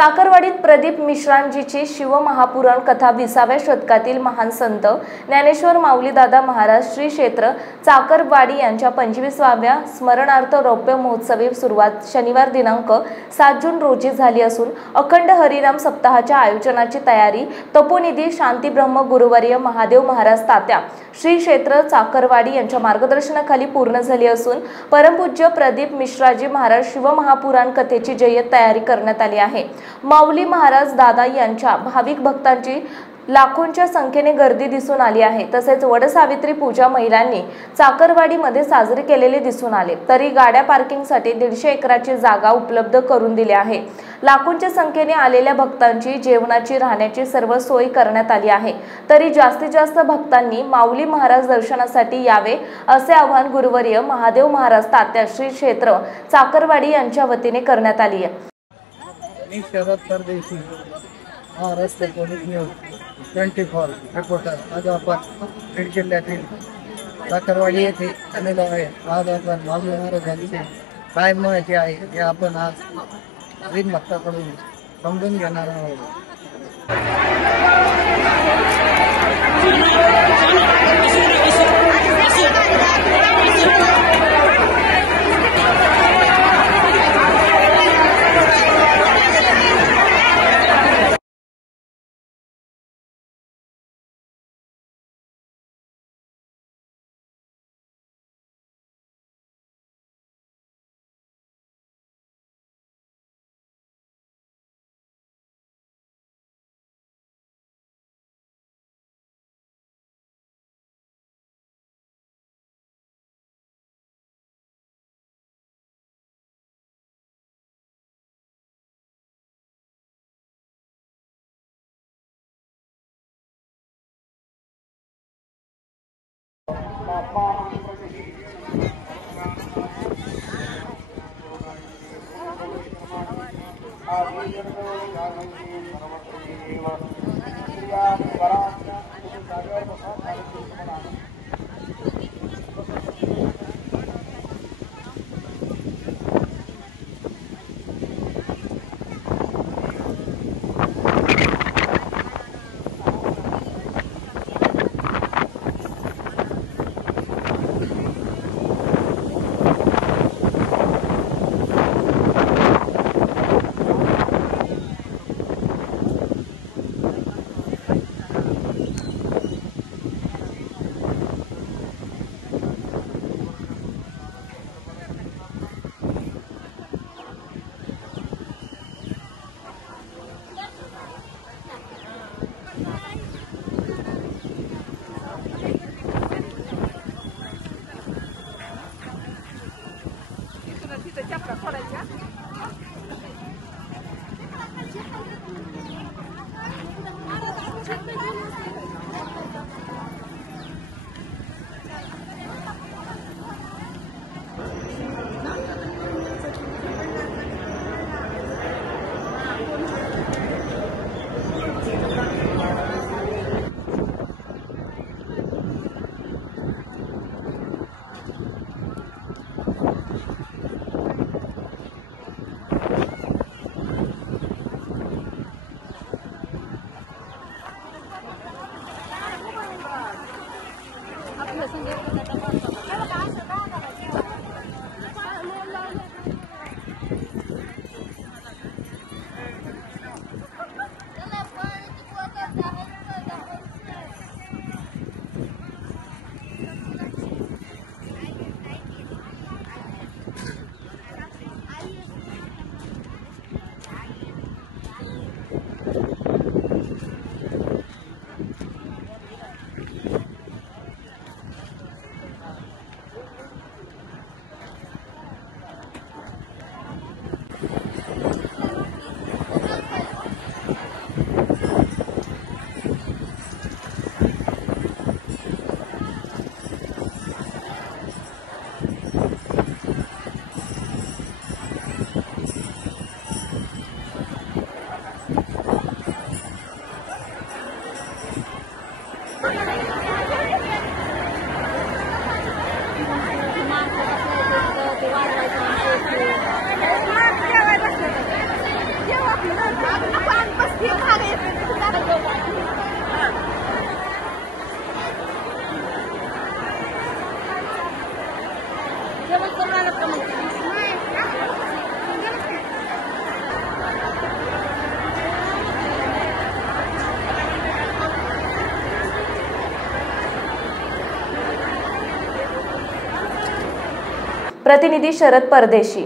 साखरवाडीत प्रदीप मिश्रांजीची शिवमहापुराण कथा 20व्या शतकातील महान संत ज्ञानेश्वर माऊलीदादा महाराज श्री क्षेत्र चाकरवाडी यांच्या 25व्या स्मरणार्थ रौप्य महोत्सवी सुरुवात शनिवार दिनांक 7 जून रोजी झाली असून अखंड हरिनाम सप्ताहाच्या आयोजनाची तयारी तपोनिधी शांतीब्रह्म गुरुवर्य महादेव महाराज तात्या श्री क्षेत्र चाकरवाडी यांच्या मार्गदर्शनाखाली पूर्ण झाली असून परमपूज्य प्रदीप मिश्राजी महाराज शिवमहापुराण कथेची जय्यत तयारी करण्यात आली आहे। माऊली महाराज दादा यांच्या भाविक भक्तांची लाखोंच्या संख्येने गर्दी दिसून आली आहे। तसेच वडसावित्री पूजा महिलांनी चाकरवाडीमध्ये साजरी केलेले दिसून आले। तरी गाड्या पार्किंगसाठी 150 एकराची जागा उपलब्ध करून दिली आहे। लाखोंच्या संख्येने आलेल्या भक्तांची जेवणाची राहण्याची सर्व सोय करण्यात आली आहे। तरी जास्तीत जास्त भक्तांनी माऊली महाराज दर्शनासाठी यावे असे आवाहन गुरुवर्य महादेव महाराज तात्या श्री क्षेत्र चाकरवाडी यांच्या वतीने करण्यात आली आहे। Maharashtra police news 24 reporter. आज आपण बीड जिल्ह्यातील चाकरवाडी येथे आलेलो आहे। आज आपण माऊली महाराजांचे काय माहिती आहे हे आपण आज नवीन भक्ताकडून समजून घेणार आहोत। प्रतिनिधी शरद परदेशी।